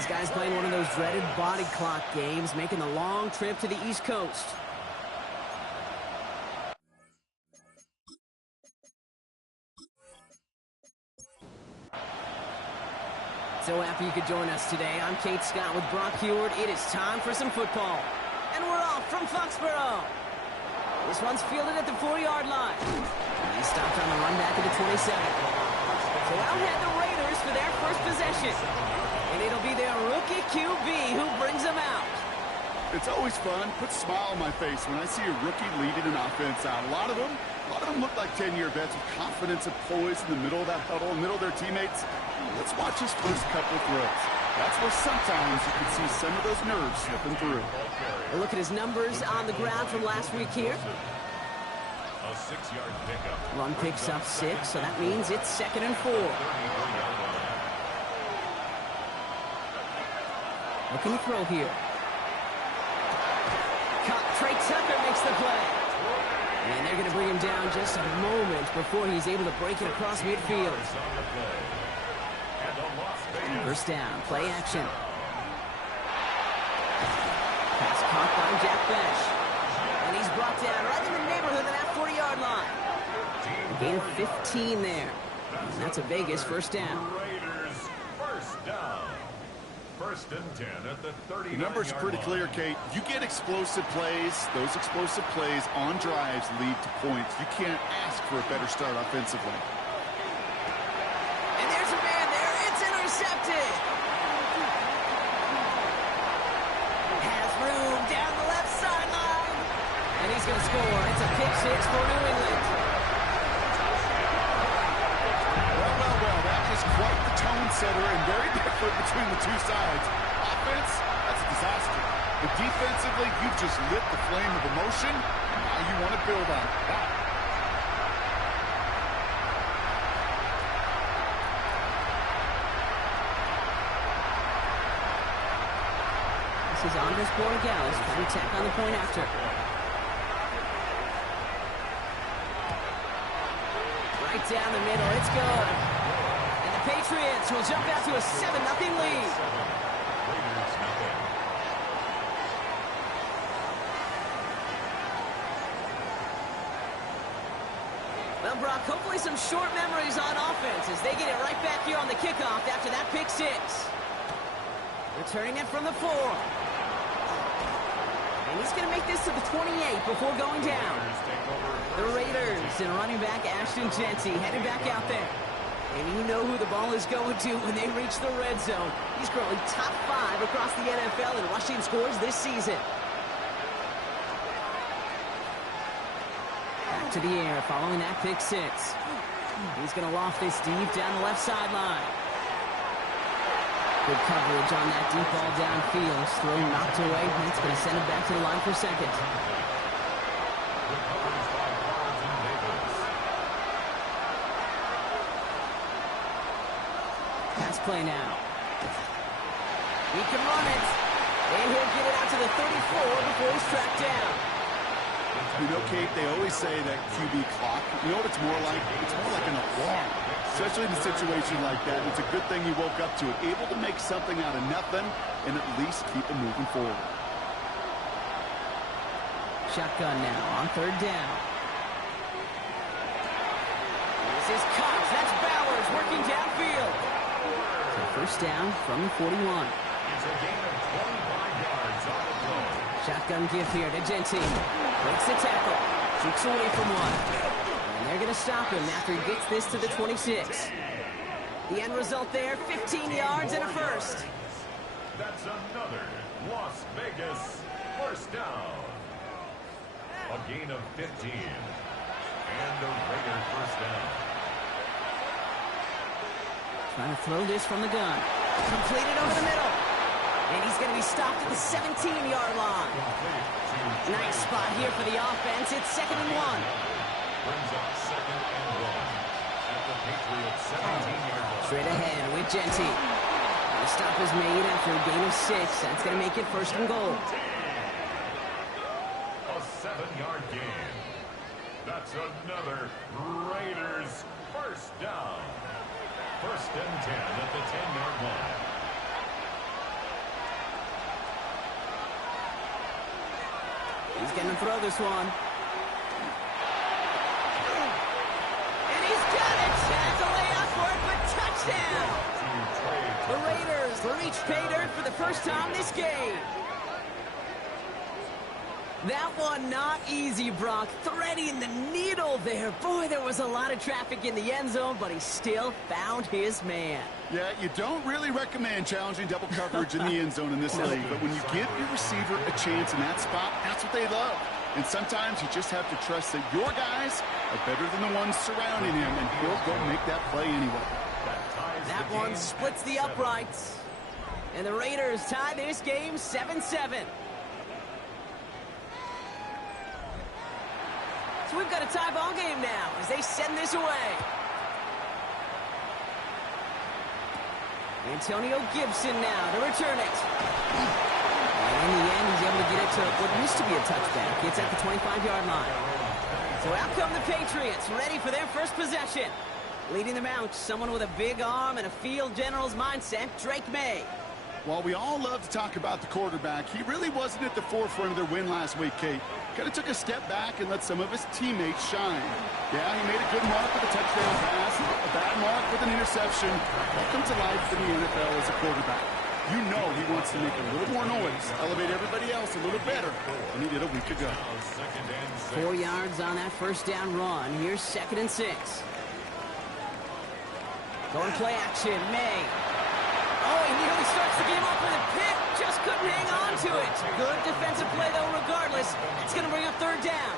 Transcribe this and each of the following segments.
These guys playing one of those dreaded body clock games, making the long trip to the East Coast. So happy you could join us today. I'm Kate Scott with Brock Huard. It is time for some football. And we're off from Foxborough. This one's fielded at the 4-yard line. And he stopped on the run back at the 27. So out head the Raiders for their first possession. And it'll be their rookie QB who brings them out. It's always fun. Puts a smile on my face when I see a rookie leading an offense out. A lot of them look like 10-year vets with confidence and poise in the middle of that huddle, in the middle of their teammates. Let's watch his first couple of throws. That's where sometimes you can see some of those nerves slipping through. A look at his numbers on the ground from last week here. A 6-yard pickup. Run picks up 6, so that means it's 2nd and 4. Looking to throw here. Trey Tucker makes the play. And they're going to bring him down just a moment before he's able to break it across midfield. First down, play action. Pass caught by Jack Besh. And he's brought down right in the neighborhood of that 40-yard line. A gain of 15 there. And that's a Vegas first down. Raiders first down. First and 10 at the 30. The number's pretty clear, Kate. You get explosive plays. Those explosive plays on drives lead to points. You can't ask for a better start offensively. And there's a man there. It's intercepted. Has room down the left sideline. And he's going to score. It's a pick 6 for New England. Well, that is quite the tone setter and very different between the two sides. Offense, that's a disaster. But defensively, you've just lit the flame of emotion, and now you want to build on it. Wow. This is Andres Borregales trying to tack on the point after. Right down the middle, it's good. And the Patriots will jump out to a 7-0 lead. Well, Brock, hopefully some short memories on offense as they get it right back here on the kickoff after that pick 6. Returning it from the 4. And he's going to make this to the 28 before going down. The Raiders and running back Ashton Jeanty headed back out there. And you know who the ball is going to when they reach the red zone. He's currently top 5 across the NFL in rushing scores this season. Back to the air following that pick 6. He's going to loft this deep down the left sideline. Good coverage on that deep ball downfield. Throw knocked away. That's going to send it back to the line for second. Pass play now. He can run it. And he'll get it out to the 34 before he's tracked down. You know, Kate, they always say that QB clock, you know what it's more like? It's more like an alarm. Especially in a situation like that. It's a good thing he woke up to it. Able to make something out of nothing and at least keep him moving forward. Shotgun now on 3rd down. This is Cox. That's Bowers working downfield. So first down from the 41. It's a gain of 25 yards on the play. Shotgun give here to Jeanty. Breaks the tackle. Jukes away from one. And they're going to stop him after he gets this to the 26. The end result there, 15 yards and a first. That's another Las Vegas first down. A gain of 15. And the Raiders first down. Trying to throw this from the gun. Completed over the middle. And he's going to be stopped at the 17-yard line. Nice spot here for the offense. It's 2nd and 1. Brings up 2nd and 1 at the Patriots 17-yard line. Straight ahead with Jeanty. The stop is made after a gain of 6. That's going to make it 1st and goal. A 7-yard gain. That's another Raiders first down. 1st and 10 at the 10-yard line. He's going to throw this one. And he's got it. Has a layup for it, but touchdown. The Raiders reach pay dirt for the first time this game. That one not easy, Brock. Threading the needle there. Boy, there was a lot of traffic in the end zone, but he still found his man. Yeah, you don't really recommend challenging double coverage in the end zone in this league, but when you give your receiver a chance in that spot, that's what they love. And sometimes you just have to trust that your guys are better than the ones surrounding him, and he'll go make that play anyway. That one splits the uprights. And the Raiders tie this game 7-7. So we've got a tie ball game now as they send this away. Antonio Gibson now to return it. And in the end, he's able to get it to what used to be a touchback. It's at the 25-yard line. So out come the Patriots, ready for their first possession. Leading them out, someone with a big arm and a field general's mindset, Drake May. While we all love to talk about the quarterback, he really wasn't at the forefront of their win last week, Kate. Kind of took a step back and let some of his teammates shine. Yeah, he made a good mark with a touchdown pass, a bad mark with an interception. Welcome to life in the NFL as a quarterback. You know he wants to make a little more noise, elevate everybody else a little better than he did a week ago. 4 yards on that first down run. Here's 2nd and 6. Going play action, May. Oh, he nearly starts the game off with a pick. Just couldn't hang on to it. Good defensive play, though, regardless. It's going to bring up 3rd down.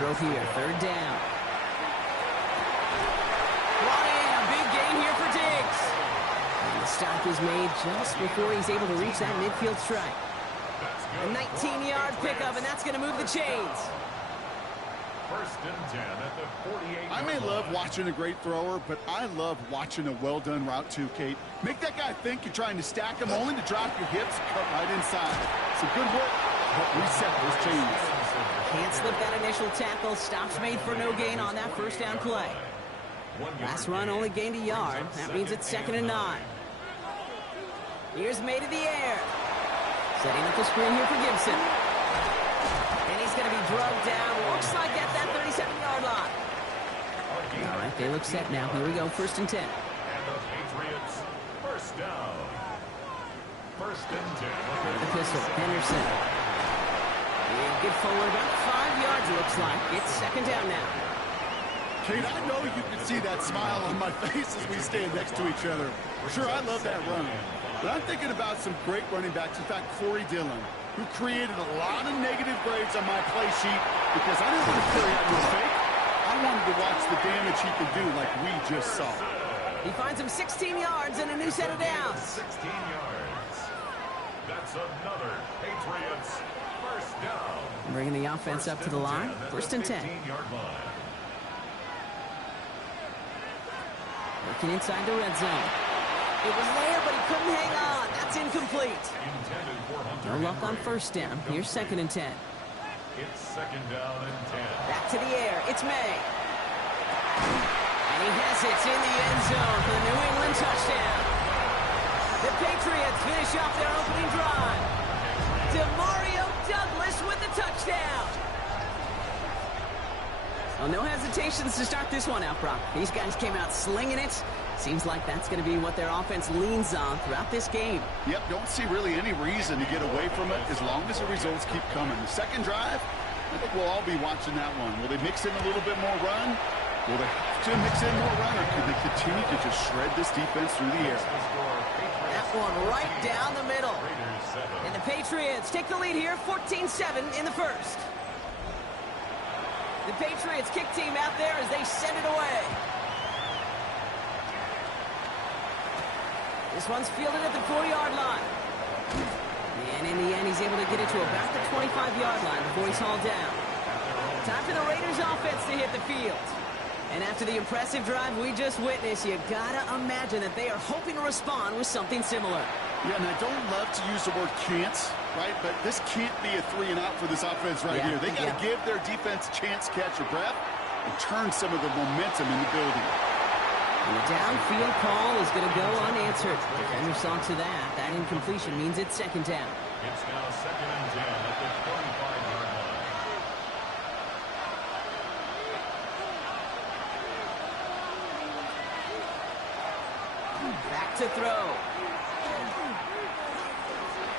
Throw here, 3rd down. Brought in, a big gain here for Diggs. And the stop is made just before he's able to reach that midfield strike. A 19-yard pickup, and that's going to move the chains. 1st and 10 at the 48. I may love watching a great thrower, but I love watching a well-done route too, Kate. Make that guy think you're trying to stack him, only to drop your hips, cut right inside. Some good work. Help reset those chains. Can't slip that initial tackle. Stops made for no gain on that first down play. Last run only gained a yard. That means it's 2nd and 9. Here's May to the air. Setting up the screen here for Gibson. And he's going to be drugged down. Looks like at that 37-yard line. All right, they look set now. Here we go, 1st and 10. And the Patriots, 1st down. 1st and 10. The pistol, Henderson. Yeah, good forward, about 5 yards, looks like. It's 2nd down now. Kate, I know you can see that smile on my face as we stand next to each other. Sure, I love that run. But I'm thinking about some great running backs. In fact, Corey Dillon, who created a lot of negative grades on my play sheet because I didn't want to carry out no fake. I wanted to watch the damage he could do like we just saw. He finds him 16 yards and a new set of downs. 16 yards. That's another Patriots 1st down. Bringing the offense up to the line. 1st and 10. 15-yard line. Working inside the red zone. It was there, but he couldn't hang on. That's incomplete. No luck on 1st down. Here's 2nd and 10. It's 2nd down and 10. Back to the air. It's May. And he has it in the end zone for the New England touchdown. The Patriots finish off their opening drive. Demario Douglas with the touchdown. Well, no hesitations to start this one out, Brock. These guys came out slinging it. Seems like that's going to be what their offense leans on throughout this game. Yep, don't see really any reason to get away from it as long as the results keep coming. The 2nd drive, I think we'll all be watching that one. Will they mix in a little bit more run? Will they have to mix in more run, or could they continue to just shred this defense through the air? That one right down the middle. And the Patriots take the lead here, 14-7 in the 1st. The Patriots kick team out there as they send it away. This one's fielded at the 4-yard line. And in the end, he's able to get it to about the 25-yard line before he's hauled down. Time for the Raiders offense to hit the field. And after the impressive drive we just witnessed, you gotta imagine that they are hoping to respond with something similar. Yeah, and I don't love to use the word can't, right? But this can't be a 3-and-out for this offense right here. They got to give their defense a chance to catch their breath and turn some of the momentum in the building. And the downfield call is going to go unanswered. Defender saw to that. That incompletion means it's 2nd down. It's now 2nd and 10 at the 25-yard line. Back to throw.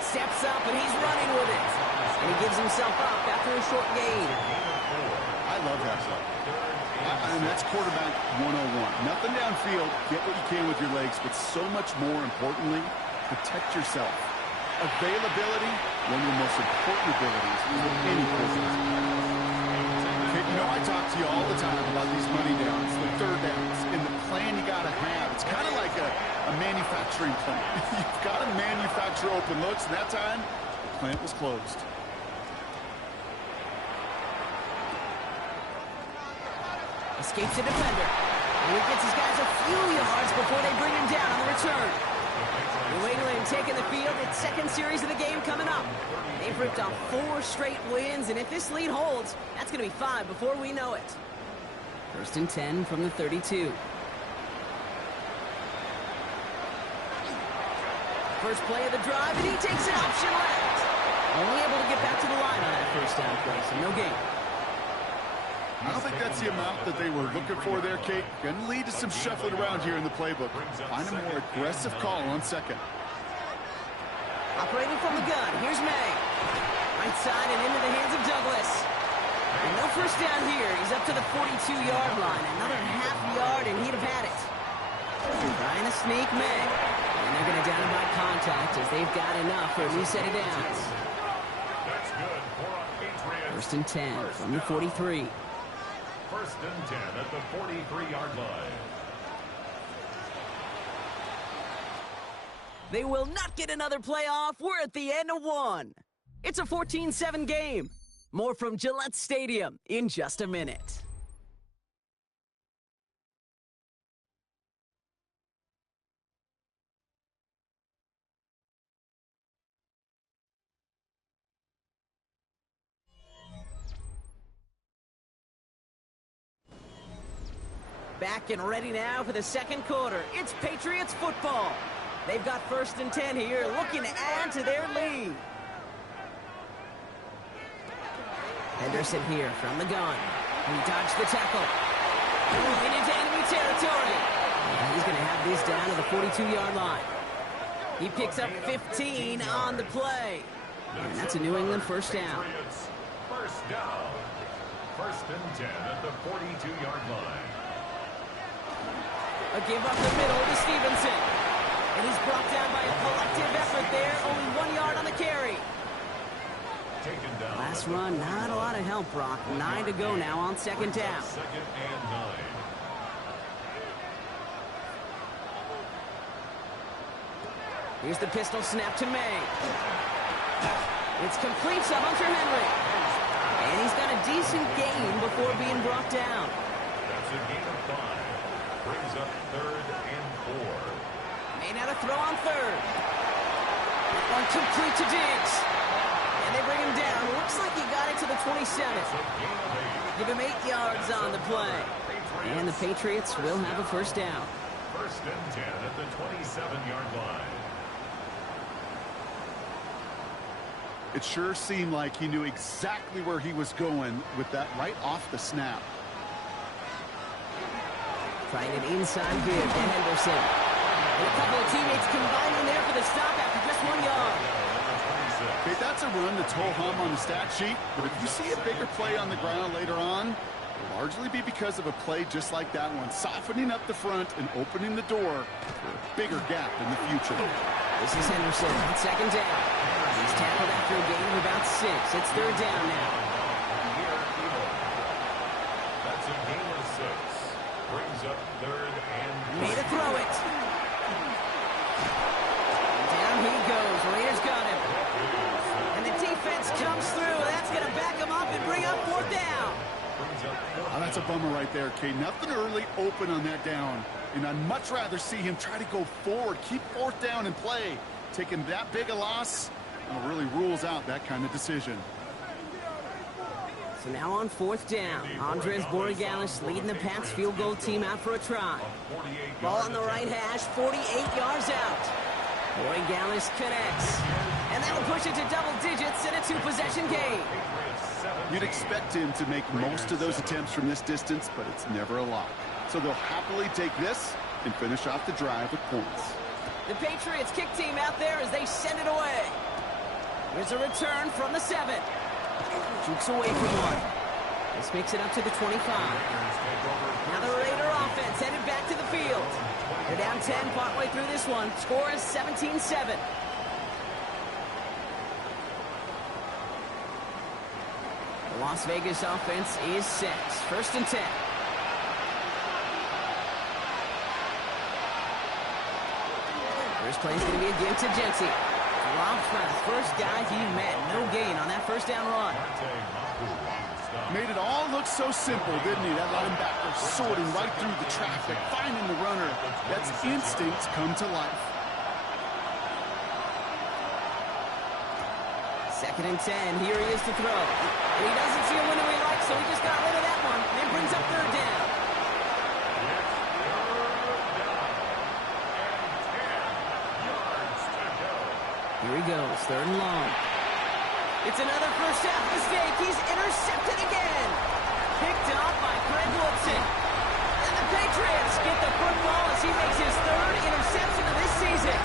Steps up, and he's running with it. And he gives himself up after a short gain. I love that play. I mean, that's quarterback 101. Nothing downfield. Get what you can with your legs, but so much more importantly, protect yourself. Availability, one of the most important abilities in any business. Okay, you know, I talk to you all the time about these money downs, the third downs, and the plan you got to have. It's kind of like a manufacturing plant. You've got to manufacture open looks, and that time, the plant was closed. Escapes the defender. And he gets his guys a few yards before they bring him down on the return. New England taking the field. Its second series of the game coming up. They've ripped off 4 straight wins, and if this lead holds, that's going to be 5 before we know it. 1st and 10 from the 32. First play of the drive, and he takes an option left. Only able to get back to the line on that first down play, so no gain. I don't think that's the amount that they were looking for there, Kate. Going to lead to some shuffling around here in the playbook. Find a more aggressive call on second. Operating from the gun, here's May. Right side and into the hands of Douglas. And no first down here. He's up to the 42-yard line. Another half yard, and he'd have had it. Trying to sneak May. And they're going to down him by contact as they've got enough for a new set of downs. That's good for a Patriots. 1st and 10 from the 43. 1st and 10 at the 43-yard line. They will not get another playoff. We're at the end of one. It's a 14-7 game. More from Gillette Stadium in just a minute. Back and ready now for the second quarter. It's Patriots football. They've got 1st and 10 here, looking to add to their lead. Henderson here from the gun. He dodged the tackle. Moving into enemy territory. And he's going to have this down to the 42-yard line. He picks up 15 on the play. And that's a New England first down. First down. 1st and 10 at the 42-yard line. A give up the middle to Stevenson. And he's brought down by a collective effort there. Only 1 yard on the carry. Taken down. Last run, not a lot of help, Brock. 9 to go now on second down. 2nd and 9. Here's the pistol snap to May. It's complete to Hunter Henry. And he's got a decent gain before being brought down. That's a gain of 5. Brings up 3rd and 4. May not a throw on 3rd. That one complete to Diggs. And they bring him down. Looks like he got it to the 27. Give him 8 yards on the play. And the Patriots will have a first down. 1st and 10 at the 27-yard line. It sure seemed like he knew exactly where he was going with that right off the snap. Trying an inside give to Henderson. And a couple of teammates combining there for the stop after just 1 yard. Okay, that's a run that's ho-hum on the stat sheet, but if you see a bigger play on the ground later on, it'll largely be because of a play just like that one, softening up the front and opening the door for a bigger gap in the future. This is Henderson on second down. He's tackled after a gain of about 6. It's 3rd down now. That's a gain of 6. Brings up 3rd and 4. Made a throw it. Down he goes. Raiders got him. And the defense comes through. That's going to back him up and bring up 4th down. Oh, that's a bummer right there, Kay. Nothing early open on that down. And I'd much rather see him try to go forward, keep 4th down and play. Taking that big a loss really rules out that kind of decision. So now on 4th down, Andres Borregales leading the Pats field goal team out for a try. Ball on the right hash, 48 yards out. Borregales connects. And that'll push it to double digits in a two-possession game. You'd expect him to make most of those attempts from this distance, but it's never a lot. So they'll happily take this and finish off the drive with points. The Patriots kick team out there as they send it away. Here's a return from the 7. Jukes away from one. This makes it up to the 25. Now the Raider offense headed back to the field. They're down 10 partway through this one. Score is 17-7. The Las Vegas offense is set. 1st and 10. First play is going to be a give to Jency. Dropped by the first guy he met. No gain on that first down run. Made it all look so simple, didn't he? That linebacker sorting right through the traffic, finding the runner. That's instinct come to life. 2nd and 10. Here he is to throw. And he doesn't see a window he likes, so he just got rid of that one. And brings up 3rd down. Here he goes, 3rd and long. It's another first half mistake. He's intercepted again. Picked off by Greg Woodson. And the Patriots get the football as he makes his 3rd interception of this season.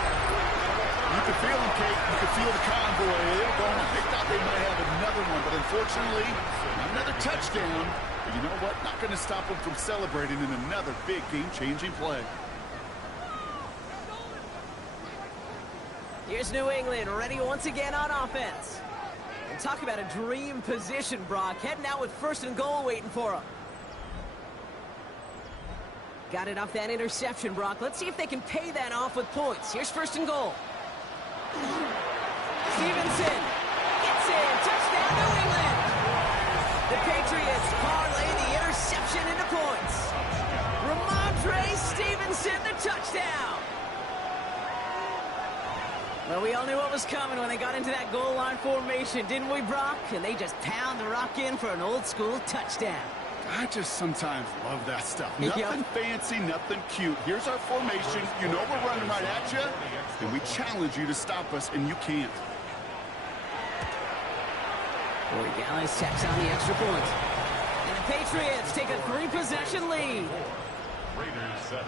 You could feel him, Kate. You could feel the convoy. They were going. They thought they might have another one, but unfortunately, another touchdown. But you know what? Not going to stop them from celebrating in another big game-changing play. Here's New England, ready once again on offense. And talk about a dream position, Brock. Heading out with 1st and goal waiting for him. Got it off that interception, Brock. Let's see if they can pay that off with points. Here's 1st and goal. Stevenson gets in. Touchdown, New England. The Patriots parlay the interception into points. Ramondre Stevenson, the touchdown. Well, we all knew what was coming when they got into that goal line formation, didn't we, Brock? And they just pound the rock in for an old-school touchdown. I just sometimes love that stuff. Nothing fancy, nothing cute. Here's our formation. You know we're running right at you, and we challenge you to stop us, and you can't. Corey Gallis tacks on the extra point. And the Patriots take a 3-possession lead. Raiders 7.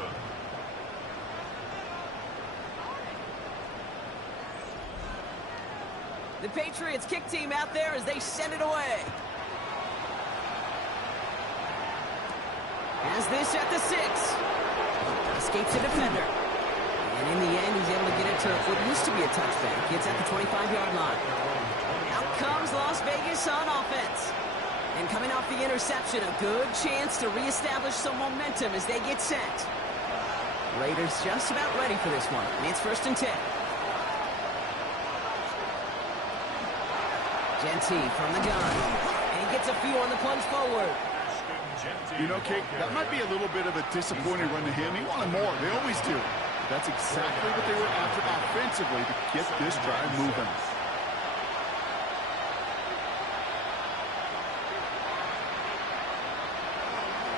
The Patriots kick team out there as they send it away. Has this at the 6. Escapes a defender. And in the end, he's able to get it to what used to be a touchback. Gets at the 25-yard line. Out comes Las Vegas on offense. And coming off the interception, a good chance to reestablish some momentum as they get set. Raiders just about ready for this one. And it's 1st and 10. Jenty from the gun. And he gets a few on the plunge forward. You know, Kate, that might be a little bit of a disappointing run to him. He wanted more. They always do. But that's exactly what they were after offensively to get this drive moving.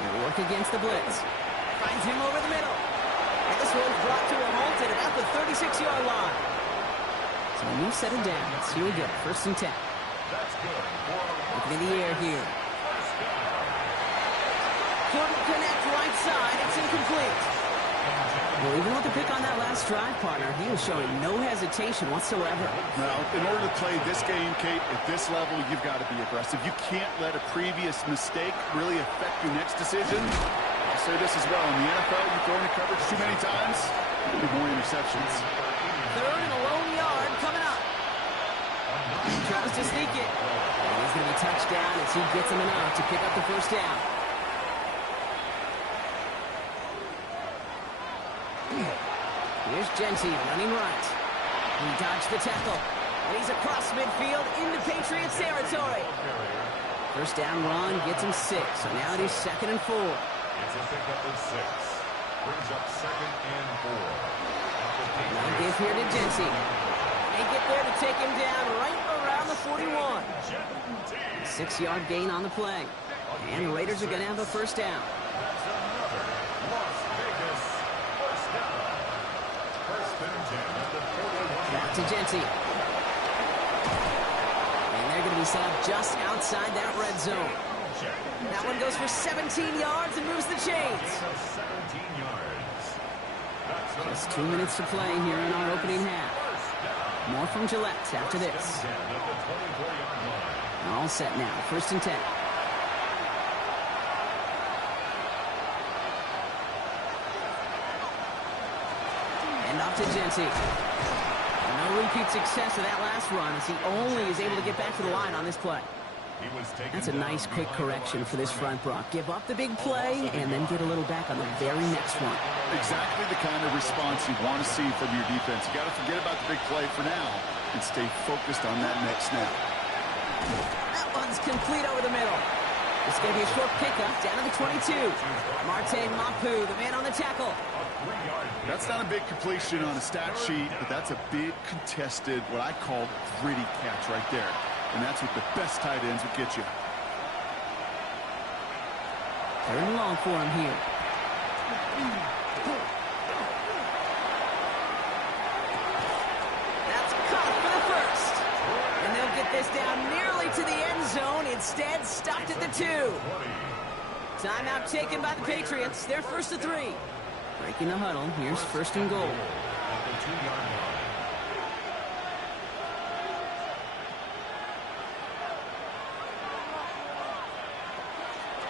They'll work against the blitz. Finds him over the middle. And this one's brought to a halt at about the 36-yard line. So a new set of downs. Here we go. 1st and 10. Looking in the air here. Couldn't connect right side. It's incomplete. Well, even with the pick on that last drive, partner, he was showing no hesitation whatsoever. Now, in order to play this game, Kate, at this level, you've got to be aggressive. You can't let a previous mistake really affect your next decision. I'll say this as well. In the NFL, you throw into coverage too many times, you get more interceptions. 3rd and a lone yard coming up. He tries to sneak it. And he's going to be touched down as he gets him enough to pick up the 1st down. Here's Jenty running right. He dodged the tackle. And he's across midfield into Patriots territory. 1st down run gets him 6. So now it is 2nd and 4. It's a pickup of 6. Brings up 2nd and 4. Now give here to Jenty. They get there to take him down right around the 41. 6-yard gain on the play. And the Raiders are going to have a 1st down. That's another Las Vegas 1st down. 1st and 10 at the 41. Back to Jenty. be set up just outside that red zone. That one goes for 17 yards and moves the chains. 17 yards. Just 2 minutes to play here in our opening half. More from Gillette after this. All set now, 1st and 10. And off to Genty. No repeat success of that last run as he only is able to get back to the line on this play. That's a nice quick correction for this front, Brock. Give up the big play and then get a little back on the very next one. Exactly the kind of response you want to see from your defense. You got to forget about the big play for now and stay focused on that next snap. That one's complete over the middle. It's going to be a short pickup down to the 22. Marte Mapu, the man on the tackle. That's not a big completion on a stat sheet, but that's a big contested, what I call gritty catch right there. And that's what the best tight ends would get you. 3rd and long for him here. That's caught for the first. And they'll get this down nearly to the end zone. Instead, stopped at the 2. Timeout taken by the Patriots. They're 1st to 3. Breaking the huddle. Here's 1st and goal.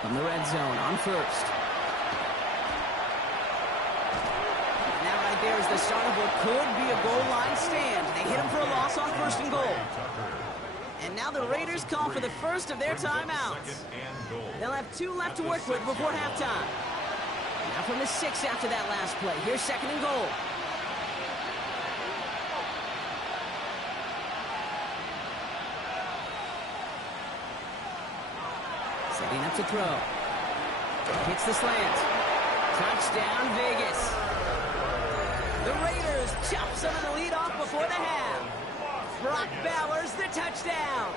From the red zone on 1st. And that right there is the start of what could be a goal line stand. They hit him for a loss on 1st and goal. And now the Raiders call for the first of their timeouts. They'll have 2 left to work with before halftime. Now from the 6 after that last play. Here's 2nd and goal. Setting up to throw. Hits the slant. Touchdown, Vegas. The Raiders chop some of the lead off before the half. Brock Bowers, the touchdown.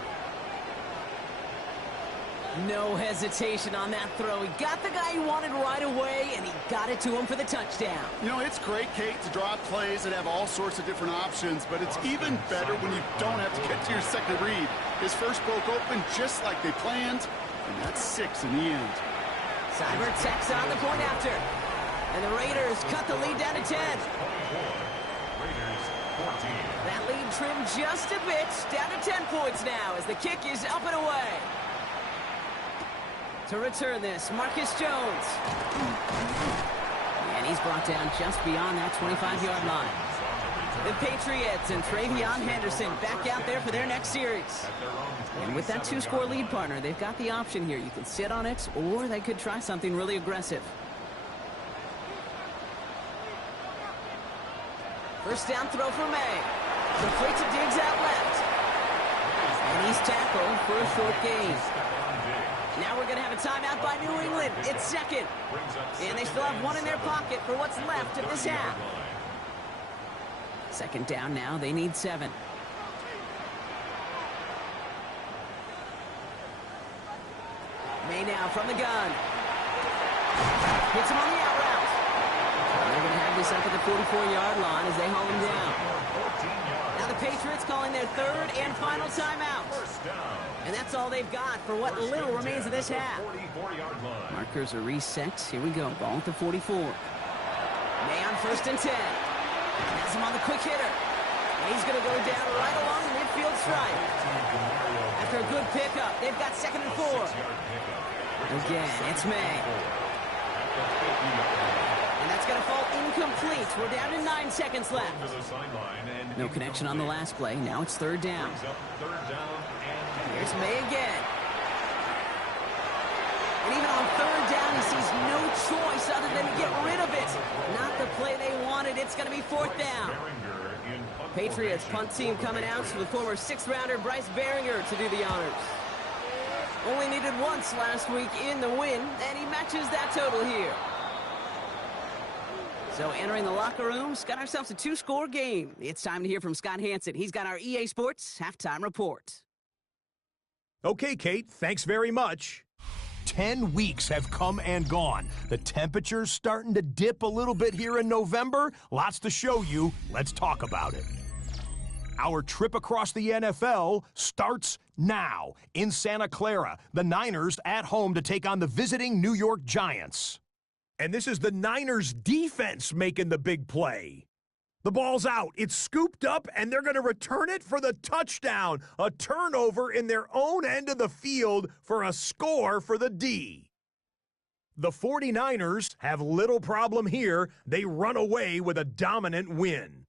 No hesitation on that throw. He got the guy he wanted right away, and he got it to him for the touchdown. You know, it's great, Kate, to draw plays and have all sorts of different options, but it's even better when you don't have to get to your second read. His first broke open just like they planned, and that's 6 in the end. Cyber tacks on the point after. And the Raiders cut the lead down to 10. That lead trimmed just a bit, down to 10 points now as the kick is up and away. To return this, Marcus Jones. And he's brought down just beyond that 25-yard line. The Patriots and Travion Henderson back out there for their next series. And with that 2-score lead, partner, they've got the option here. You can sit on it, or they could try something really aggressive. First down throw for May. Complete to Diggs out left. And he's tackled for a short gain. Now we're going to have a timeout by New England. It's 2nd. And they still have 1 in their pocket for what's left of this half. 2nd down now. They need 7. May now from the gun. Hits him on the out route. They're going to have this up at the 44-yard line as they haul him down. Now the Patriots calling their 3rd and final timeout. And that's all they've got for what little remains of this half. Markers are reset. Here we go. Ball at the 44. May on 1st and 10. Has him on the quick hitter. And he's going to go down right along the midfield stripe. After a good pickup, they've got 2nd and 4. Again, it's May. And that's going to fall incomplete. We're down to 9 seconds left. No connection on the last play. Now it's 3rd down. Here's May again. And even on 3rd down, he sees no choice other than to get rid of it. Not the play they wanted. It's going to be 4th down. Patriots punt team coming out with former 6th-rounder Bryce Baringer to do the honors. Only needed once last week in the win, and he matches that total here. So entering the locker rooms, got ourselves a 2-score game. It's time to hear from Scott Hanson. He's got our EA Sports Halftime Report. Okay, Kate, thanks very much. 10 weeks have come and gone. The temperature's starting to dip a little bit here in November. Lots to show you. Let's talk about it. Our trip across the NFL starts now. In Santa Clara, the Niners at home to take on the visiting New York Giants. And this is the Niners defense making the big play. The ball's out. It's scooped up, and they're going to return it for the touchdown. A turnover in their own end of the field for a score for the D. The 49ers have little problem here. They run away with a dominant win.